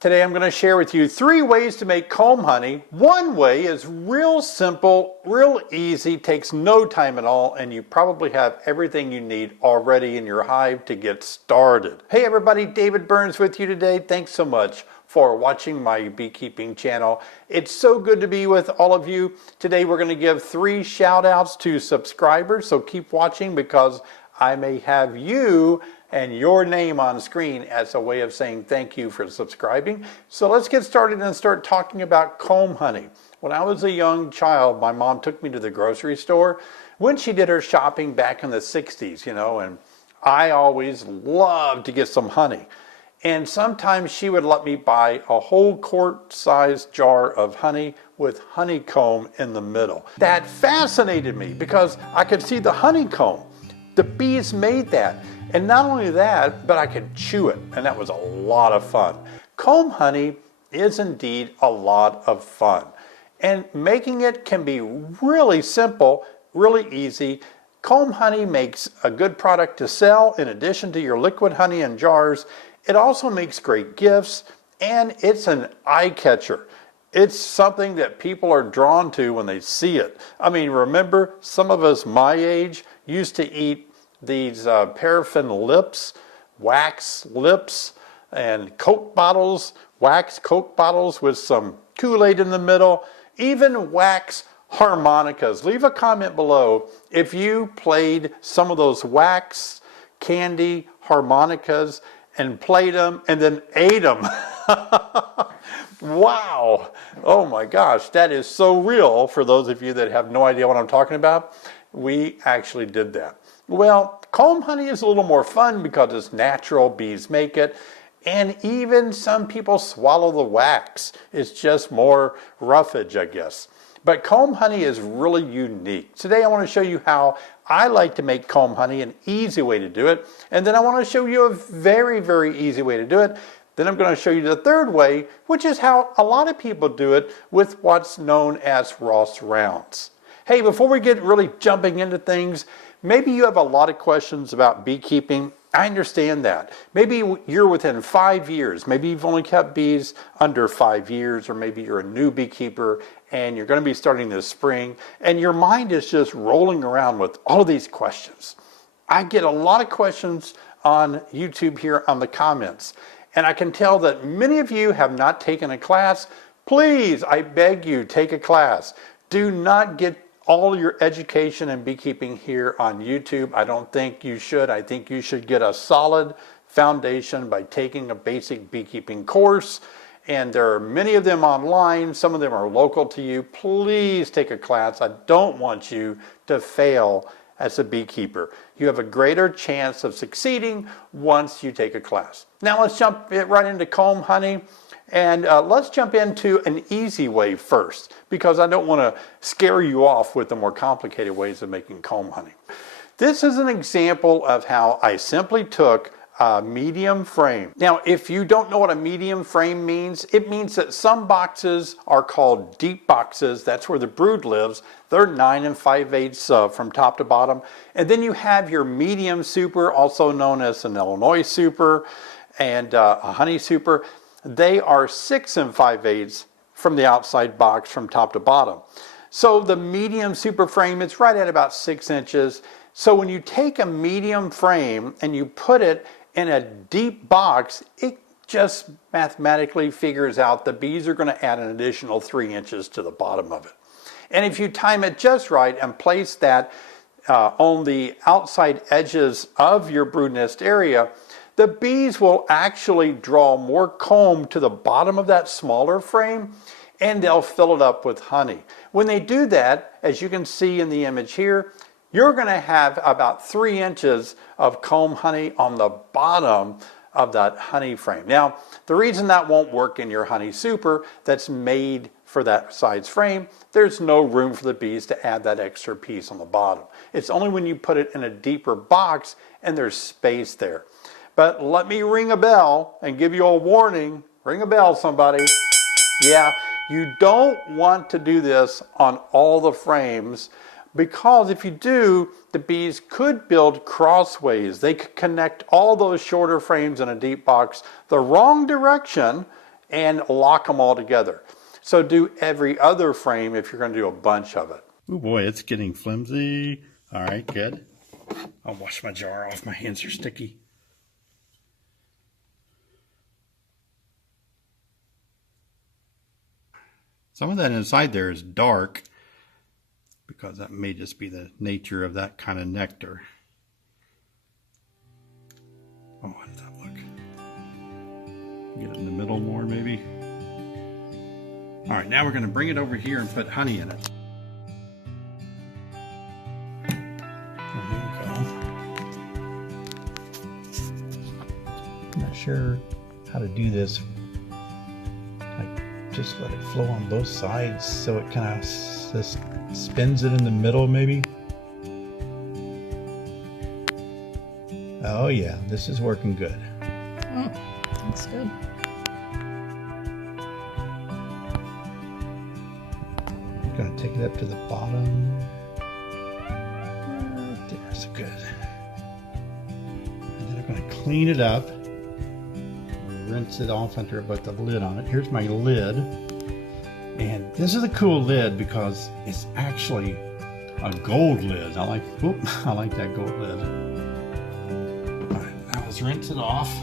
Today I'm going to share with you 3 ways to make comb honey. One way is real simple, real easy, takes no time at all, and you probably have everything you need already in your hive to get started. Hey everybody, David Burns with you today. Thanks so much for watching my beekeeping channel. It's so good to be with all of you. Today we're going to give 3 shout outs to subscribers, so keep watching because I may have you and your name on screen as a way of saying thank you for subscribing. So let's get started and start talking about comb honey. When I was a young child, my mom took me to the grocery store when she did her shopping back in the 60s, and I always loved to get some honey. And sometimes she would let me buy a whole quart-sized jar of honey with honeycomb in the middle. That fascinated me because I could see the honeycomb. The bees made that. And not only that, but I could chew it, and that was a lot of fun. Comb honey is indeed a lot of fun. And making it can be really simple, really easy. Comb honey makes a good product to sell in addition to your liquid honey in jars. It also makes great gifts, and it's an eye catcher. It's something that people are drawn to when they see it. I mean, remember, some of us my age used to eat these paraffin lips, wax lips, and Coke bottles, wax Coke bottles with some Kool-Aid in the middle, even wax harmonicas. Leave a comment below if you played some of those wax candy harmonicas and played them and then ate them. Wow. Oh my gosh, that is so real. For those of you that have no idea what I'm talking about, we actually did that. Well, comb honey is a little more fun because it's natural, bees make it, and even some people swallow the wax. It's just more roughage, I guess. But comb honey is really unique. Today I want to show you how I like to make comb honey, an easy way to do it, and then I want to show you a very, very easy way to do it. Then I'm going to show you the third way, which is how a lot of people do it with what's known as Ross rounds. Hey, before we get really jumping into things, maybe you have a lot of questions about beekeeping. I understand that. Maybe you're within 5 years. Maybe you've only kept bees under 5 years, or maybe you're a new beekeeper and you're going to be starting this spring and your mind is just rolling around with all of these questions. I get a lot of questions on YouTube here on the comments, and I can tell that many of you have not taken a class. Please, I beg you, take a class. Do not get all your education in beekeeping here on YouTube. I don't think you should. I think you should get a solid foundation by taking a basic beekeeping course. And there are many of them online. Some of them are local to you. Please take a class. I don't want you to fail as a beekeeper. You have a greater chance of succeeding once you take a class. Now let's jump right into comb honey. And let's jump into an easy way first, because I don't want to scare you off with the more complicated ways of making comb honey. This is an example of how I simply took a medium frame. Now, if you don't know what a medium frame means, it means that some boxes are called deep boxes. That's where the brood lives. They're 9 5/8 from top to bottom. And then you have your medium super, also known as an Illinois super and a honey super. They are 6 5/8 from the outside box from top to bottom. So the medium super frame is right at about 6 inches. So when you take a medium frame and you put it in a deep box, it just mathematically figures out the bees are going to add an additional 3 inches to the bottom of it. And if you time it just right and place that on the outside edges of your brood nest area, the bees will actually draw more comb to the bottom of that smaller frame, and they'll fill it up with honey. When they do that, as you can see in the image here, you're going to have about 3 inches of comb honey on the bottom of that honey frame. Now, the reason that won't work in your honey super that's made for that size frame, there's no room for the bees to add that extra piece on the bottom. It's only when you put it in a deeper box and there's space there. But let me ring a bell and give you a warning. Ring a bell, somebody. Yeah, you don't want to do this on all the frames, because if you do, the bees could build crossways. They could connect all those shorter frames in a deep box the wrong direction and lock them all together. So do every other frame if you're going to do a bunch of it. Oh boy, it's getting flimsy. All right, good. I'll wash my jar off. My hands are sticky. Some of that inside there is dark because that may just be the nature of that kind of nectar. Oh, how does that look? Get it in the middle more, maybe. All right, now we're going to bring it over here and put honey in it. I'm not sure how to do this. Like, just let it flow on both sides so it kind of just spins it in the middle, maybe. Oh yeah, this is working good. Oh, that's good. I'm gonna take it up to the bottom. There's good. And then I'm gonna clean it up. Rinse it off until I put the lid on it. Here's my lid. And this is a cool lid because it's actually a gold lid. I like that gold lid. All right, now let's rinse it off.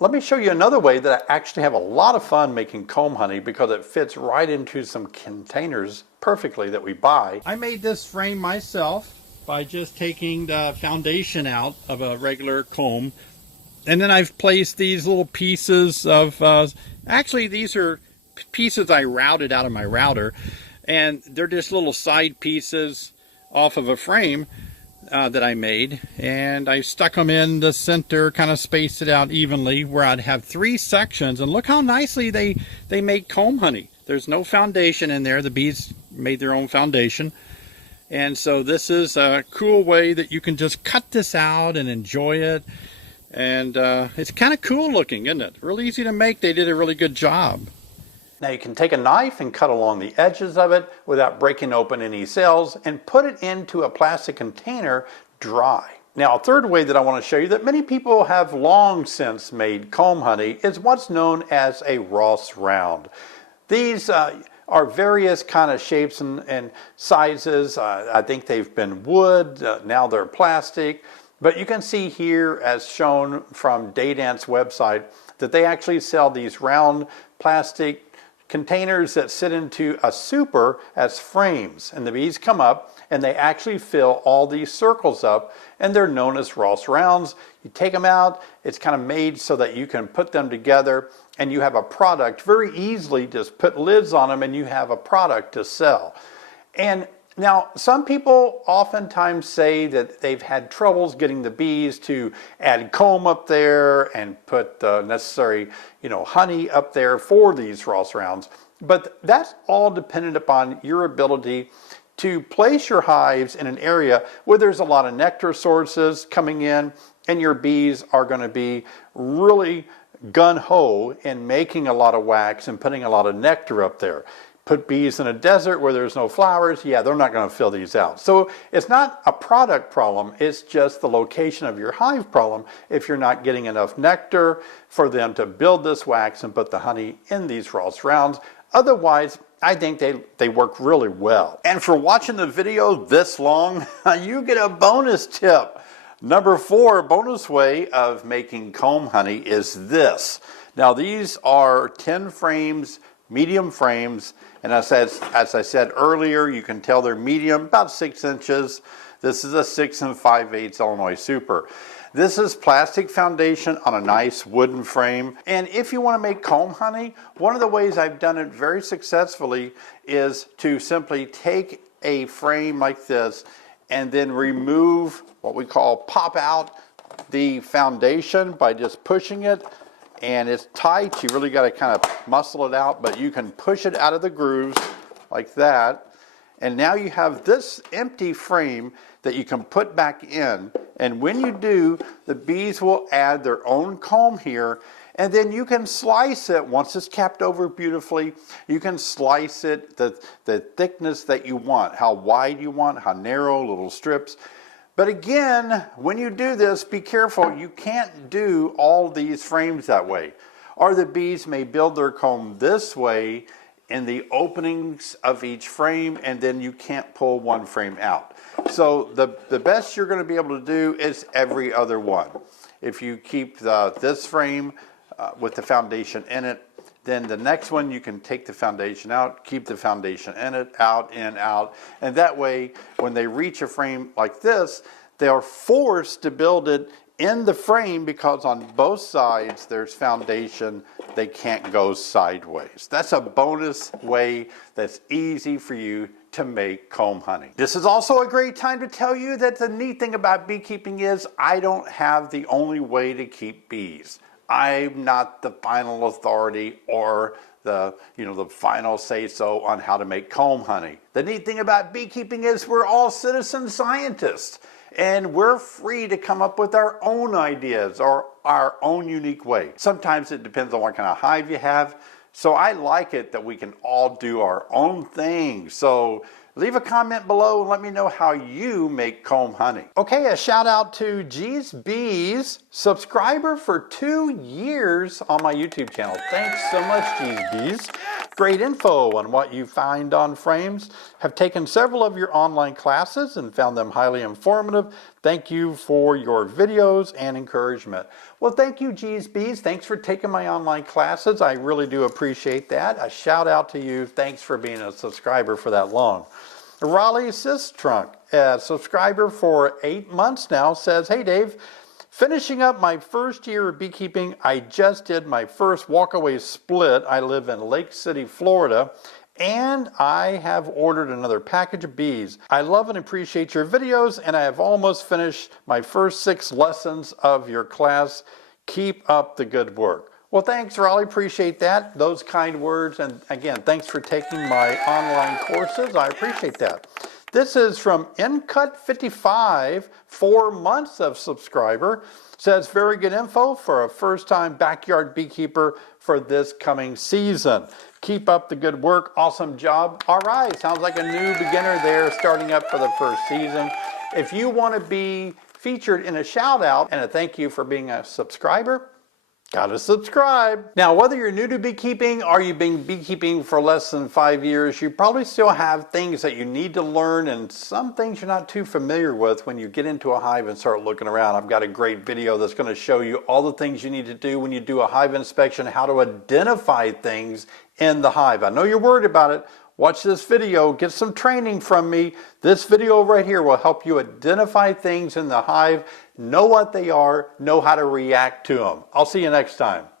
Let me show you another way that I actually have a lot of fun making comb honey because it fits right into some containers perfectly that we buy. I made this frame myself by just taking the foundation out of a regular comb. And then I've placed these little pieces of, actually these are pieces I routed out of my router. And they're just little side pieces off of a frame that I made, and I stuck them in the center, kind of spaced it out evenly where I'd have 3 sections, and look how nicely they make comb honey. There's no foundation in there. The bees made their own foundation, and so this is a cool way that you can just cut this out and enjoy it, and it's kind of cool looking, isn't it? Really easy to make. They did a really good job. Now you can take a knife and cut along the edges of it without breaking open any cells and put it into a plastic container dry. Now a third way that I want to show you that many people have long since made comb honey is what's known as a Ross round. These are various kind of shapes and sizes. I think they've been wood, now they're plastic. But you can see here, as shown from Daydance website, that they actually sell these round plastic containers that sit into a super as frames, and the bees come up and they actually fill all these circles up, and they're known as Ross rounds. You take them out, it's kind of made so that you can put them together and you have a product very easily. Just put lids on them and you have a product to sell. And now, some people oftentimes say that they've had troubles getting the bees to add comb up there and put the necessary, honey up there for these Ross rounds. But that's all dependent upon your ability to place your hives in an area where there's a lot of nectar sources coming in, and your bees are going to be really gun-ho in making a lot of wax and putting a lot of nectar up there. Put bees in a desert where there's no flowers, yeah, they're not going to fill these out. So it's not a product problem, it's just the location of your hive problem if you're not getting enough nectar for them to build this wax and put the honey in these Ross rounds. Otherwise, I think they work really well. And for watching the video this long, you get a bonus tip. Number 4 bonus way of making comb honey is this. Now these are 10 frames, medium frames, and as I said earlier, you can tell they're medium, about 6 inches. This is a 6 5/8 Illinois Super. This is plastic foundation on a nice wooden frame. And if you want to make comb honey, one of the ways I've done it very successfully is to simply take a frame like this and then remove what we call pop out the foundation by just pushing it. And it's tight, you really got to kind of muscle it out, but you can push it out of the grooves like that. And now you have this empty frame that you can put back in. And when you do, the bees will add their own comb here. And then you can slice it once it's capped over beautifully. You can slice it the thickness that you want, how wide you want, how narrow, little strips. But again, when you do this, be careful. You can't do all these frames that way. Or the bees may build their comb this way in the openings of each frame, and then you can't pull one frame out. So the best you're going to be able to do is every other one. If you keep this frame with the foundation in it, then the next one you can take the foundation out, keep the foundation in it, out, in, out. And that way, when they reach a frame like this, they are forced to build it in the frame because on both sides there's foundation. They can't go sideways. That's a bonus way that's easy for you to make comb honey. This is also a great time to tell you that the neat thing about beekeeping is I don't have the only way to keep bees. I'm not the final authority or the final say-so on how to make comb honey. The neat thing about beekeeping is we're all citizen scientists. And we're free to come up with our own ideas or our own unique way. Sometimes it depends on what kind of hive you have. So I like it that we can all do our own thing. So leave a comment below and let me know how you make comb honey. Okay, a shout out to G's Bees, subscriber for 2 years on my YouTube channel. Thanks so much, G's Bees. Great info on what you find on frames. Have taken several of your online classes and found them highly informative. Thank you for your videos and encouragement. Well, thank you, G's Bees. Thanks for taking my online classes. I really do appreciate that. A shout out to you. Thanks for being a subscriber for that long. Raleigh Sistrunk, a subscriber for 8 months now, says, "Hey Dave, finishing up my first year of beekeeping, I just did my first walkaway split. I live in Lake City, Florida, and I have ordered another package of bees. I love and appreciate your videos, and I have almost finished my first 6 lessons of your class. Keep up the good work." Well, thanks, Raleigh. Appreciate that. Those kind words. And again, thanks for taking my online courses. I appreciate that. This is from InCut55, 4 months of subscriber. Says, very good info for a first-time backyard beekeeper for this coming season. Keep up the good work. Awesome job. All right. Sounds like a new beginner there starting up for the first season. If you want to be featured in a shout-out and a thank you for being a subscriber, gotta subscribe. Now, whether you're new to beekeeping or you've been beekeeping for less than 5 years, you probably still have things that you need to learn and some things you're not too familiar with when you get into a hive and start looking around. I've got a great video that's going to show you all the things you need to do when you do a hive inspection, how to identify things in the hive. I know you're worried about it. Watch this video, get some training from me. This video right here will help you identify things in the hive, know what they are, know how to react to them. I'll see you next time.